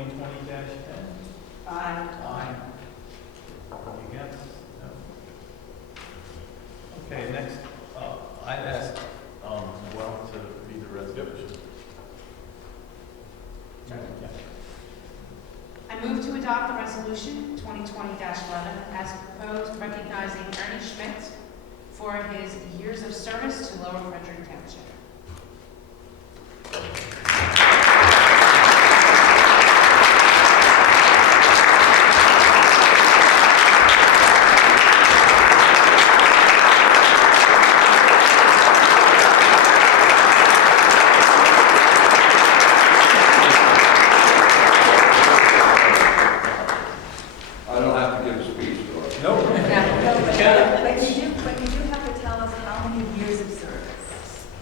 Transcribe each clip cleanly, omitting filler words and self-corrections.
2020-10? Aye. Aye. Any against? No. Okay, next, I'd ask, well, to read the resolution. I move to adopt the resolution 2020-11 as proposed, recognizing Ernie Schmidt for his years of service to Lower Frederick Township.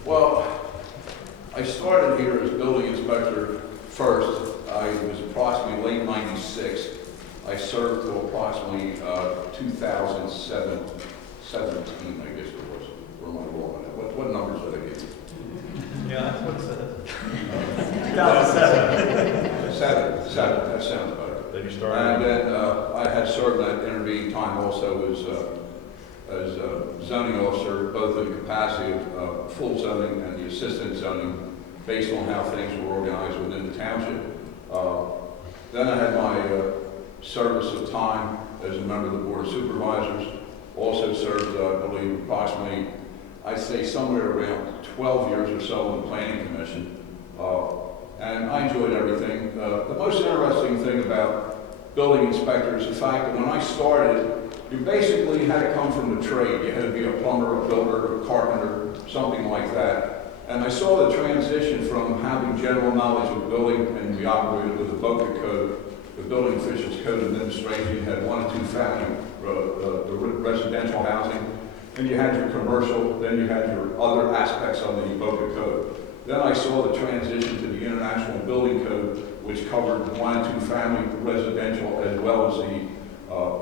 Well, I started here as building inspector first. I was approximately late '96. I served till approximately 2017, I guess it was. Where am I wrong on that? What numbers did I give you? Yeah, that's what it says. 2007. Seven. That sounds better. Then you started. And then I had served that intervening time also as zoning officer, both in the capacity of full zoning and the assistant zoning, based on how things were organized within the township. Then I had my service of time as a member of the Board of Supervisors. Also served, I believe, approximately, I'd say somewhere around 12 years or so in the Planning Commission. And I enjoyed everything. The most interesting thing about building inspector is the fact that when I started, you basically had to come from the trade. You had to be a plumber, a builder, a carpenter, something like that. And I saw the transition from having general knowledge of building, and we operated with the BOCA code, the Building Officials Code Administration. You had 1 and 2 family residential housing, and you had your commercial, then you had your other aspects of the BOCA code. Then I saw the transition to the International Building Code, which covered 1 and 2 family residential as well as the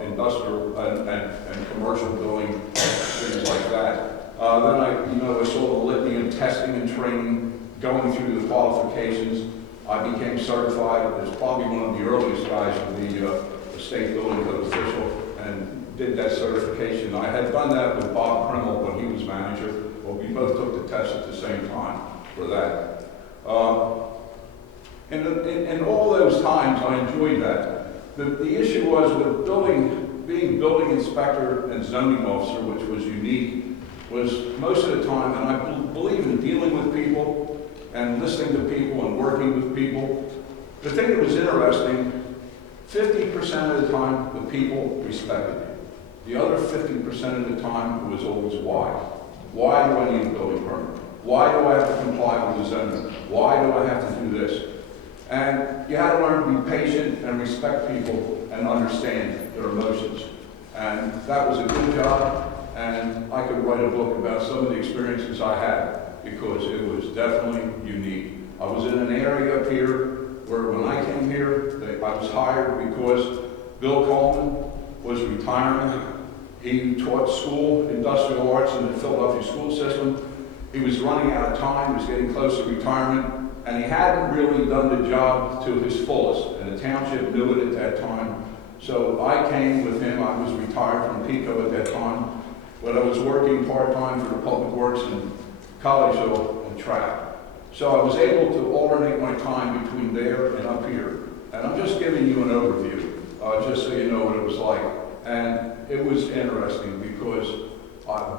industrial and commercial building, things like that. Then I saw the litany of testing and training, going through the qualifications. I became certified as probably one of the earliest guys of the state building code official, and did that certification. I had done that with Bob Primmel when he was manager. Well, we both took the test at the same time for that. In all those times, I enjoyed that. The issue was with being building inspector and zoning officer, which was unique, was most of the time, and I believe in dealing with people and listening to people and working with people. The thing that was interesting, 50% of the time, the people respected me. The other 50% of the time, it was always why. Why do I need a building permit? Why do I have to comply with the zoning? Why do I have to do this? And you had to learn to be patient and respect people and understand their emotions. And that was a good job, and I could write a book about some of the experiences I had, because it was definitely unique. I was in an area up here where when I came here, I was hired because Bill Coleman was retiring. He taught school, industrial arts in the Philadelphia school system. He was running out of time, he was getting close to retirement, and he hadn't really done the job to his fullest, and the township knew it at that time. So I came with him. I was retired from PICO at that time, but I was working part-time for the Public Works in Collegeville and Track. So I was able to alternate my time between there and up here. And I'm just giving you an overview, just so you know what it was like. And it was interesting because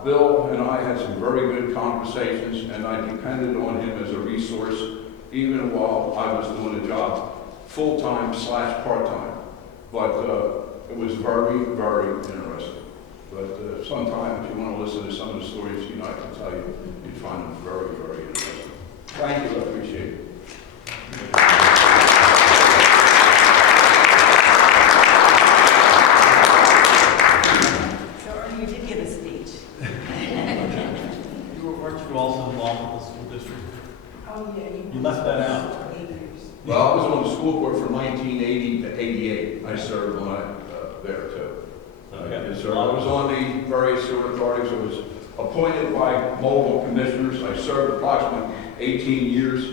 Bill and I had some very good conversations, and I depended on him as a resource, even while I was doing the job full-time / part-time. But it was very, very interesting. But sometime, if you want to listen to some of the stories, I can tell you, you'd find them very, very interesting. Thank you, I appreciate it. So, Ernie, you did give a speech. Weren't you also involved with the school district? Oh, yeah. You left that out. 8 years. Well, I was on the school board from 1980 to 88. I served on it there too. Yes, sir. I was on the various sewer authorities. I was appointed by multiple commissioners. I served approximately 18 years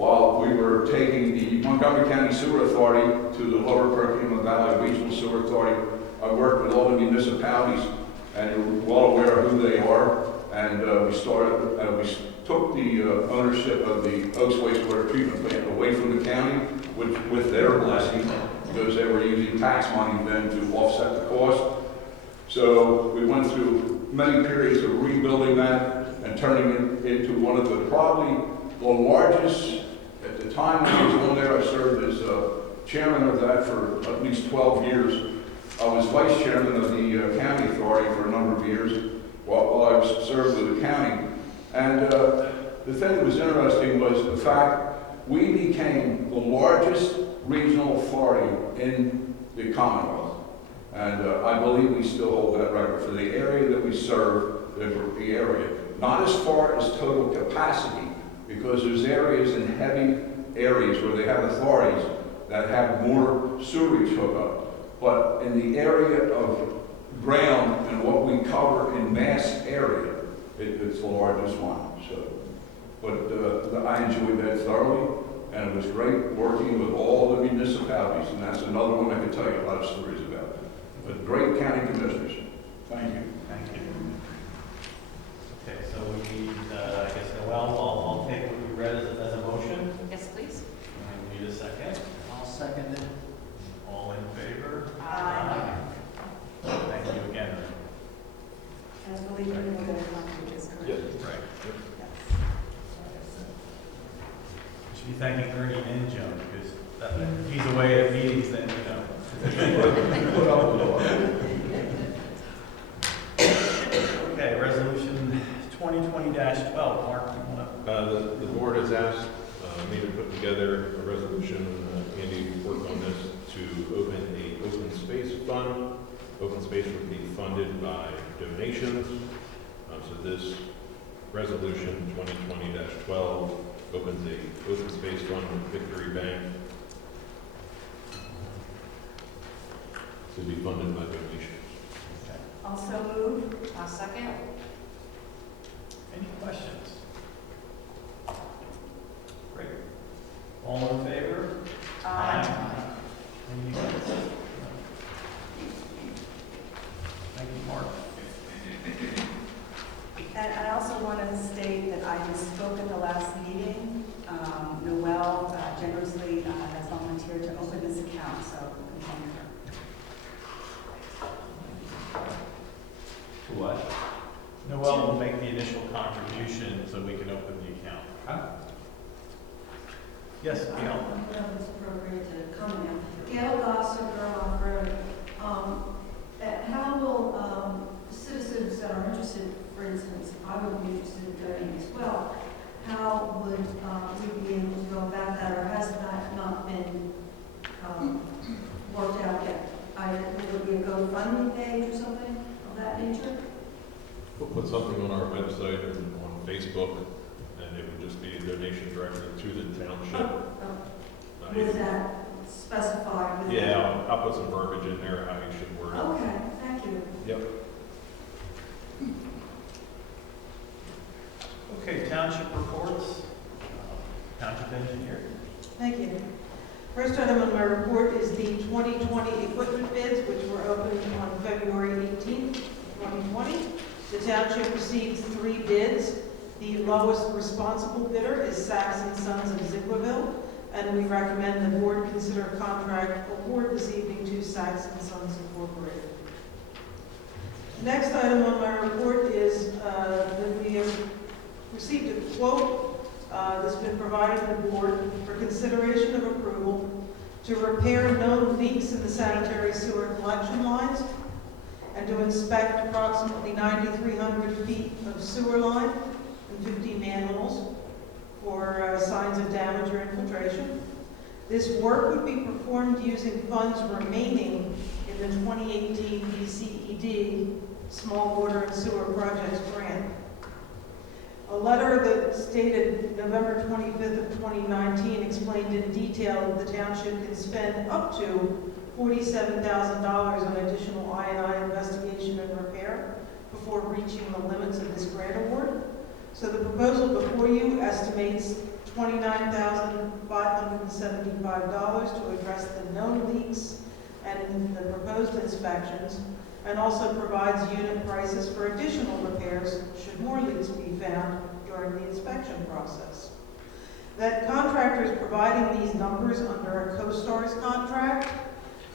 while we were taking the Montgomery County Sewer Authority to the Lower Perkiomen Valley Regional Sewer Authority. I worked with all the municipalities, and you're well aware of who they are. And we took the ownership of the Oaks wastewater treatment plant away from the county, with their blessing, because they were using tax money then to offset the cost. So we went through many periods of rebuilding that and turning it into one of the probably the largest, at the time when I was on there, I served as chairman of that for at least 12 years. I was vice chairman of the county authority for a number of years while I was served with the county. And the thing that was interesting was the fact we became the largest regional authority in the Commonwealth. And I believe we still hold that record for the area that we serve, the area. Not as far as total capacity, because there's areas in heavy areas where they have authorities that have more sewerage hookup. But in the area of ground and what we cover in mass area, it's the largest one. So, but I enjoyed that thoroughly, and it was great working with all the municipalities, and that's another one I could tell you a lot of stories about. But great county commissioners. Thank you. Thank you. Okay, so we need, I guess, Noel, I'll take what you read as a motion. Yes, please. And we need a second. I'll second it. All in favor? Aye. Thank you again. And I believe you will get a copy, is correct? Right. Yes. Should be thanking Ernie and Joan, because if he's away at meetings, then, you know. Put up with it. Okay, resolution 2020-12, Mark, you want to? The board has asked me to put together a resolution. Andy worked on this to open an open space fund. Open space would be funded by donations. So this resolution 2020-12 opens a open space fund with Victory Bank to be funded by donations. Okay. Also move. I'll second. Any questions? Great. All in favor? Any against? Thank you, Mark. And I also want to state that I just spoke at the last meeting. Noel generously has volunteered to open this account, so I'm thanking her. To what? Noel will make the initial contribution so we can open the account. Huh? Yes, I Gail. don't know if it's appropriate to comment. Gail Gossip, on Frederick. How will citizens that are interested, for instance, I would be interested in donating as well, how would we be able to go about that, or has that not been worked out yet? Would it be a GoFundMe page or something of that nature? We'll put something on our website or on Facebook, and it would just be a donation directly to the township. Would that specify? Yeah, I'll put some verbiage in there how you should word it. Okay, thank you. Yep. Okay, township reports. Township Engineer. Thank you. First item on my report is the 2020 equipment bids, which were opened on February 18th, 2020. The township received 3 bids. The lowest responsible bidder is Sachs and Sons of Zieglerville, and we recommend the board consider contract award this evening to Sachs and Sons Incorporated. Next item on my report is that we have received a quote that's been provided to the board for consideration of approval to repair known leaks in the sanitary sewer collection lines and to inspect approximately 9,300 feet of sewer line and 50 manholes for signs of damage or infiltration. This work would be performed using funds remaining in the 2018 DCED Small Water and Sewer Projects Grant. A letter that stated November 25th of 2019 explained in detail that the township can spend up to $47,000 on additional I&I investigation and repair before reaching the limits of this grant award. So the proposal before you estimates $29,575 to address the known leaks and the proposed inspections, and also provides unit prices for additional repairs should more leaks be found during the inspection process. That contractor is providing these numbers under a CoStarz contract.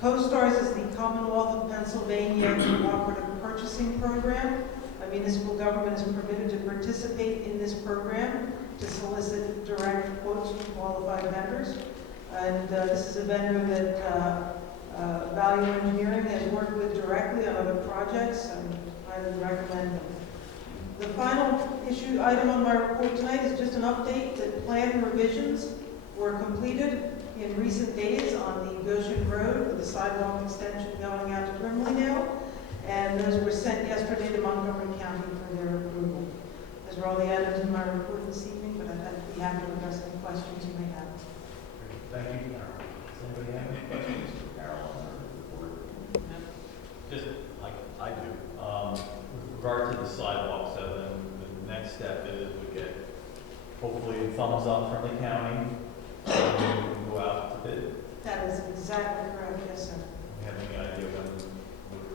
CoStarz is the Commonwealth of Pennsylvania Cooperative Purchasing Program. A municipal government is permitted to participate in this program to solicit direct quotes from qualified vendors. And this is a vendor that Value Engineering has worked with directly on other projects, and I would recommend them. The final item on my report tonight is just an update that plan revisions were completed in recent days on the Goshen Road with the sidewalk extension going out to Brimley, and those were sent yesterday to Montgomery County for their approval. Those are all the items in my report this evening, but I'd be happy to address any questions you may have. Thank you, Carol. Does anybody have any questions for Carol on her report? Just like I do. With regard to the sidewalks, then the next step is we get hopefully a thumbs up from the county, and we can go out to bid. That is exactly correct, yes, sir. Do you have any idea when we'll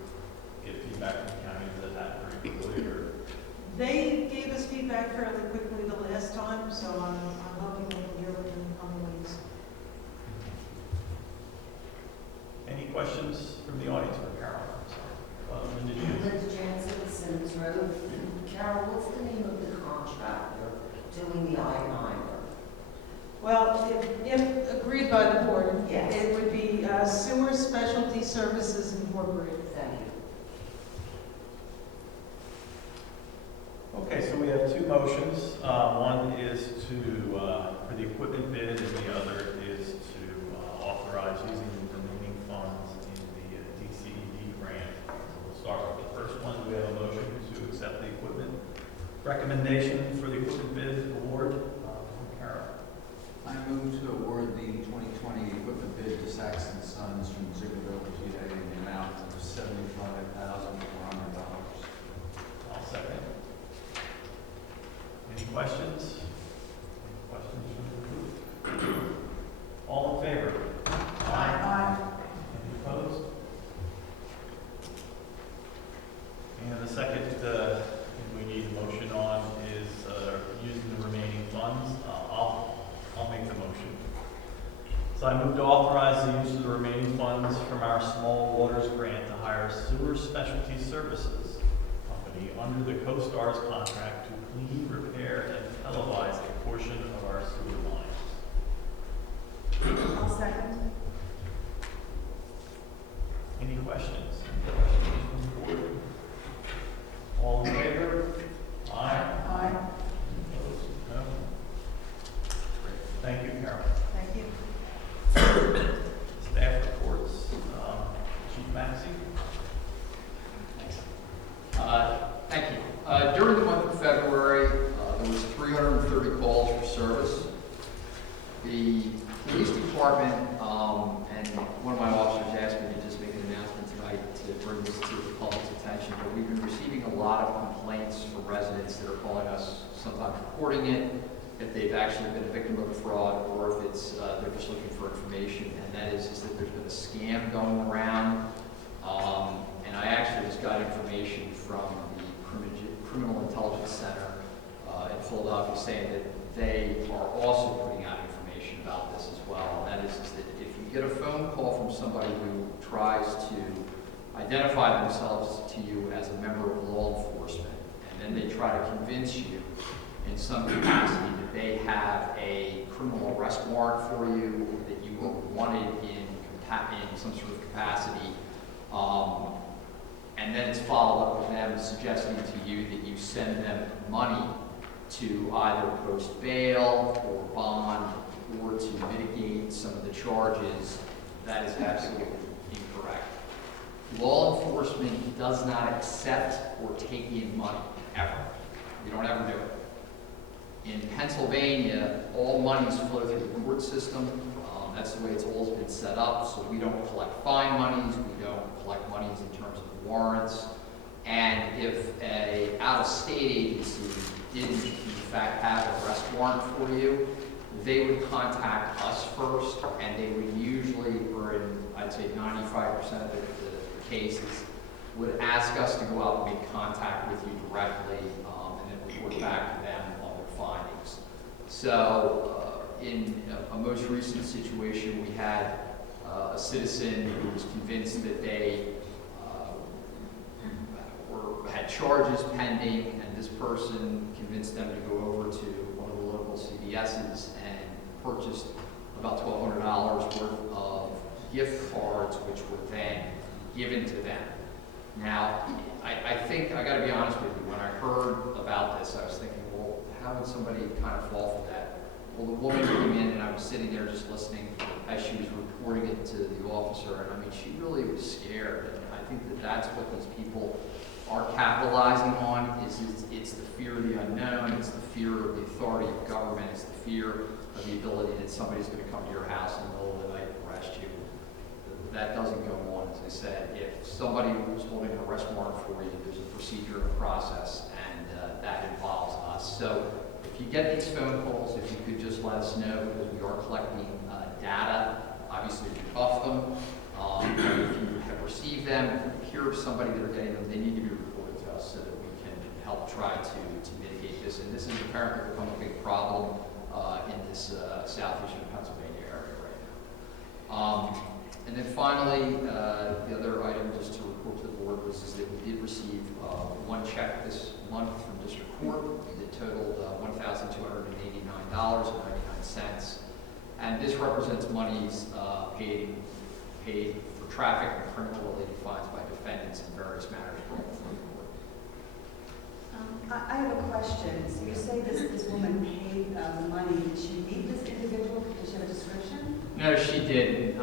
get feedback from the county? Does that happen pretty quickly, or? They gave us feedback fairly quickly the last time, so I'm hoping we can hear within the coming weeks. Any questions from the audience for Carol? Linda, do you? Liz Jansen, Simmons Road. Carol, what's the name of the contractor doing the I-9 work? Well, if agreed by the board, Yes. it would be Sewer Specialty Services Incorporated. Thank you. Okay, so we have two motions. One is to, for the equipment bid, and the other is to authorize using the remaining funds in the DCED grant. So we'll start with the first one. We have a motion to accept the equipment recommendation for the equipment bid award from Carol. I move to award the 2020 equipment bid to Saxon Sons from Zieglerville, PA in the amount of $75,400. I'll second. Any questions? Any questions from the group? All in favor? Aye. Any opposed? And the second thing we need a motion on is using the remaining funds. I'll make the motion. So I move to authorize the use of the remaining funds from our small waters grant to hire Sewer Specialty Services Company under the CoStarz contract to clean, repair, and televise a portion of our sewer lines. I'll second. Any questions? Any questions from the board? All in favor? Aye. Aye. Opposed? No? Great. Thank you, Carol. Thank you. Staff reports. Chief Maxey? Thank you. During the month of February, there was 330 calls for service. The police department and one of my officers asked me to just make an announcement tonight to bring this to the public's attention, but we've been receiving a lot of complaints from residents that are calling us, sometimes reporting it, if they've actually been a victim of a fraud, or if it's they're just looking for information, and that is that there's been a scam going around. And I actually just got information from the Criminal Intelligence Center in Philadelphia saying that they are also putting out information about this as well. And that is that if you get a phone call from somebody who tries to identify themselves to you as a member of law enforcement, and then they try to convince you in some capacity that they have a criminal arrest warrant for you, or that you are wanted in some sort of capacity, and then it's followed up with them suggesting to you that you send them money to either post bail or bond or to mitigate some of the charges, that is absolutely incorrect. Law enforcement does not accept or take in money, ever. We don't ever do it. In Pennsylvania, all monies flow through the court system. That's the way it's always been set up, so we don't collect fine monies, we don't collect monies in terms of warrants. And if a out-of-state agency didn't, in fact, have an arrest warrant for you, they would contact us first, and they would usually, or in, I'd say 95% of the cases, would ask us to go out and make contact with you directly, and then report back to them on their findings. So, in a most recent situation, we had a citizen who was convinced that they had charges pending, and this person convinced them to go over to one of the local CVS's and purchased about $1,200 worth of gift cards, which were then given to them. Now, I think, I gotta be honest with you, when I heard about this, I was thinking, well, how would somebody kind of fall for that? Well, the woman came in, and I was sitting there just listening as she was reporting it to the officer, and I mean, she really was scared. And I think that that's what these people are capitalizing on, is it's the fear of the unknown, it's the fear of the authority of government, it's the fear of the ability that somebody's going to come to your house in the middle of the night and arrest you. That doesn't go on. As I said, if somebody was holding an arrest warrant for you, there's a procedure and a process, and that involves us. So if you get these phone calls, if you could just let us know, because we are collecting data. Obviously, we buff them. If you have received them, if you hear of somebody that are getting them, they need to be reported to us so that we can help try to mitigate this. And this is apparently become a big problem in this southeastern Pennsylvania area right now. And then finally, the other item just to report to the board was is that we did receive one check this month from district court that totaled $1,289.99. And this represents monies paid for traffic and criminal-related fines by defendants in various matters brought before the court. I have a question. So you say this woman paid the money. Did she meet this individual? Did she have a description? No, she didn't.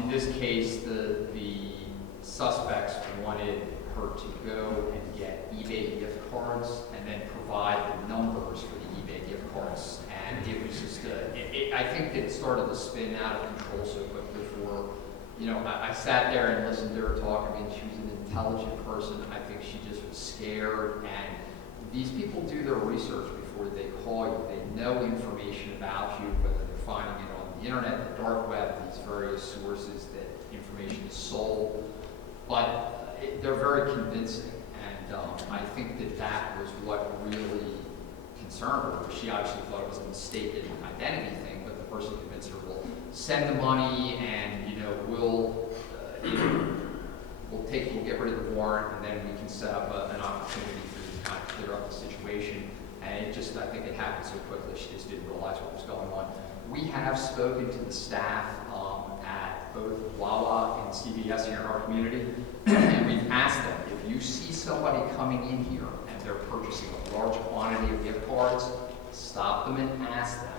In this case, the suspects wanted her to go and get eBay gift cards and then provide the numbers for the eBay gift cards. And it was just, I think it started to spin out of control so quickly for her. You know, I sat there and listened to her talk. I mean, she was an intelligent person. I think she just was scared. And these people do their research before they call you. They know information about you, whether they're finding it on the internet, the dark web, these various sources that information is sold. But they're very convincing. And I think that was what really concerned her. She obviously thought it was a mistaken identity thing, but the person convinced her, we'll send the money and, you know, we'll get rid of the warrant, and then we can set up an opportunity for you to kind of clear up the situation. And it just, I think it happened so quickly, she just didn't realize what was going on. We have spoken to the staff at both Wawa and CVS here in our community, and we've asked them, if you see somebody coming in here and they're purchasing a large quantity of gift cards, stop them and ask them,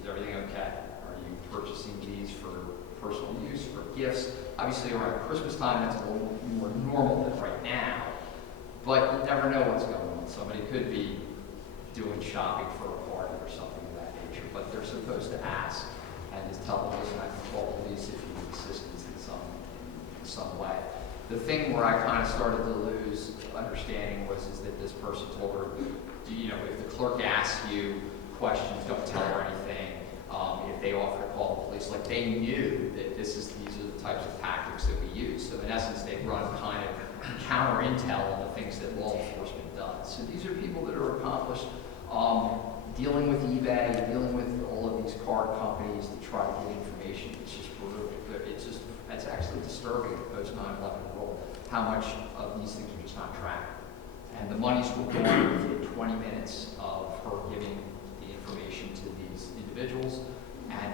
is everything okay? Are you purchasing these for personal use, for gifts? Obviously around Christmas time, that's a little more normal than right now, but you never know what's going on. Somebody could be doing shopping for a party or something of that nature, but they're supposed to ask and just tell them, listen, I can call the police if you need assistance in some way. The thing where I kind of started to lose understanding is that this person told her, you know, if the clerk asks you questions, don't tell her anything. If they offer to call the police, like they knew that these are the types of tactics that we use. So in essence, they run kind of counter intel on the things that law enforcement does. So these are people that are accomplished, dealing with eBay, dealing with all of these card companies to try to get information. It's just brutal. It's actually disturbing post 9/11 world how much of these things are just not tracked. And the money's were gone within 20 minutes of her giving the information to these individuals. And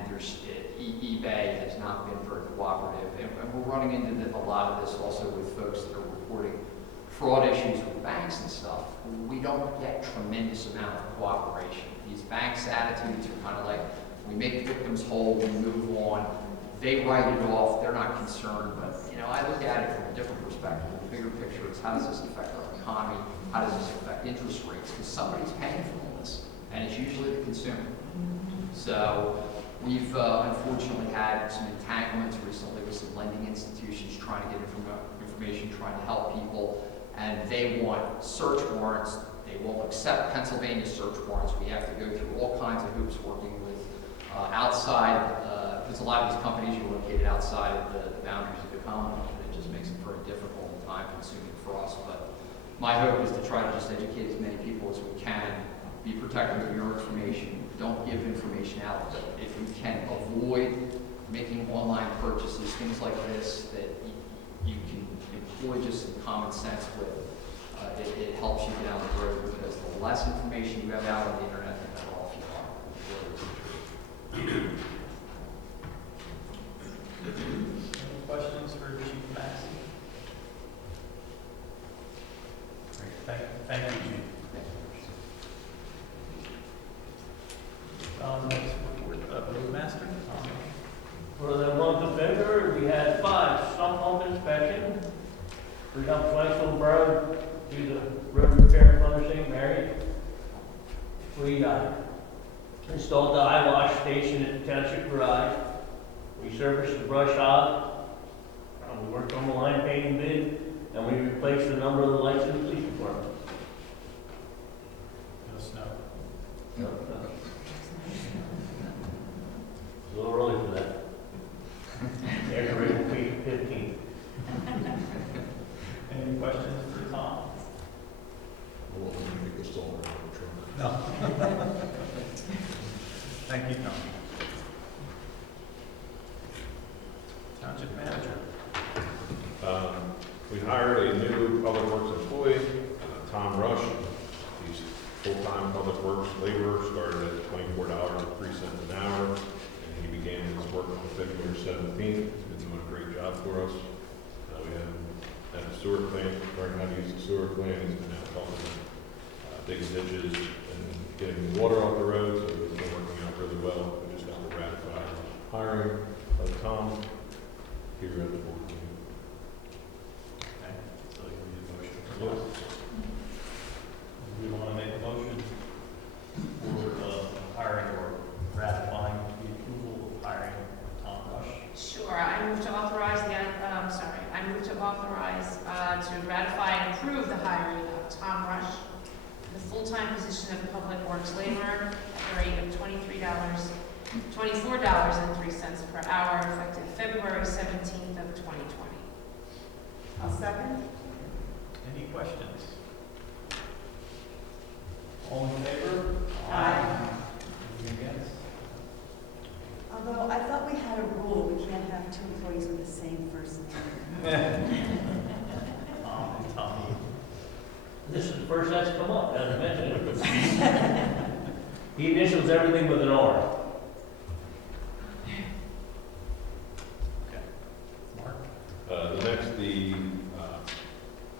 eBay has not been very cooperative. And we're running into a lot of this also with folks that are reporting fraud issues with banks and stuff. We don't get tremendous amount of cooperation. These banks' attitudes are kind of like, we make victims whole, we move on. They write it off, they're not concerned, but you know, I look at it from a different perspective. The bigger picture is how does this affect our economy? How does this affect interest rates? Because somebody's paying for all this, and it's usually the consumer. So we've unfortunately had some entanglements recently with some lending institutions trying to get information, trying to help people, and they want search warrants. They won't accept Pennsylvania search warrants. We have to go through all kinds of hoops working with outside, because a lot of these companies are located outside of the boundaries of the common, and it just makes it very difficult and time-consuming for us. But my hope is to try to just educate as many people as we can, be protective of your information, don't give information out, but if you can avoid making online purchases, things like this, that you can employ just some common sense with, it helps you down the road, because the less information you have out on the internet, the better off you are. Any questions for Chief Maxey? Great, thank you, Chief. Next report, Roadmaster. For the month of February, we had 5 sump pump inspections. We got Flexville Borough, do the road repair in front of St. Mary. We installed the eye wash station at the Township Garage. We serviced the brush hog. We worked on the line painting bid, and we replaced a number of the lights in the police department. No snow. A little early for that. Air rate will be 15. Any questions for Tom? Well, let me make this all around the truck. No. Thank you, Tom. Township Manager. We hired a new Public Works employee, Tom Rush. He's full-time Public Works laborer, started at $24.03 an hour, and he began his work on February 17th. He's been doing a great job for us. We have him at the sewer plant, learning how to use the sewer plant. He's been out helping digging ditches and getting the water off the road, so it's been working out really well. We just have to ratify hiring of Tom here at the board meeting. Okay, so you need a motion. Yes. We want to make a motion for hiring or ratifying the approval of hiring Tom Rush. Sure, I move to authorize to ratify and approve the hiring of Tom Rush, the full-time position of Public Works laborer at the rate of $24.03 per hour, effective February 17th of 2020. I'll second. Any questions? All in favor? Aye. Any against? Although I thought we had a rule, we can't have 2 employees with the same first name. Tom and Tommy. This is the first that's come up, hasn't mentioned it. He initials everything with an R. Okay. Mark? The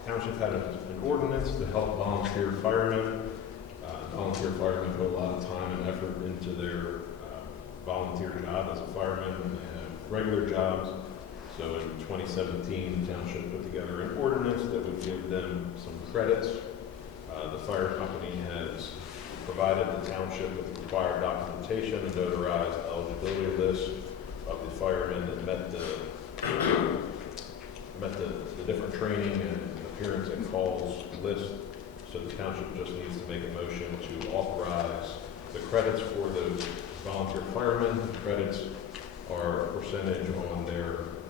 township had an ordinance to help volunteer firemen. Volunteer firemen put a lot of time and effort into their volunteer job as a fireman, and they have regular jobs. So in 2017, the township put together an ordinance that would give them some credits. The fire company has provided the township with the required documentation and notarized eligibility list of the firemen that met the different training and appearance and calls list. So the township just needs to make a motion to authorize the credits for those volunteer firemen. The credits are a percentage on their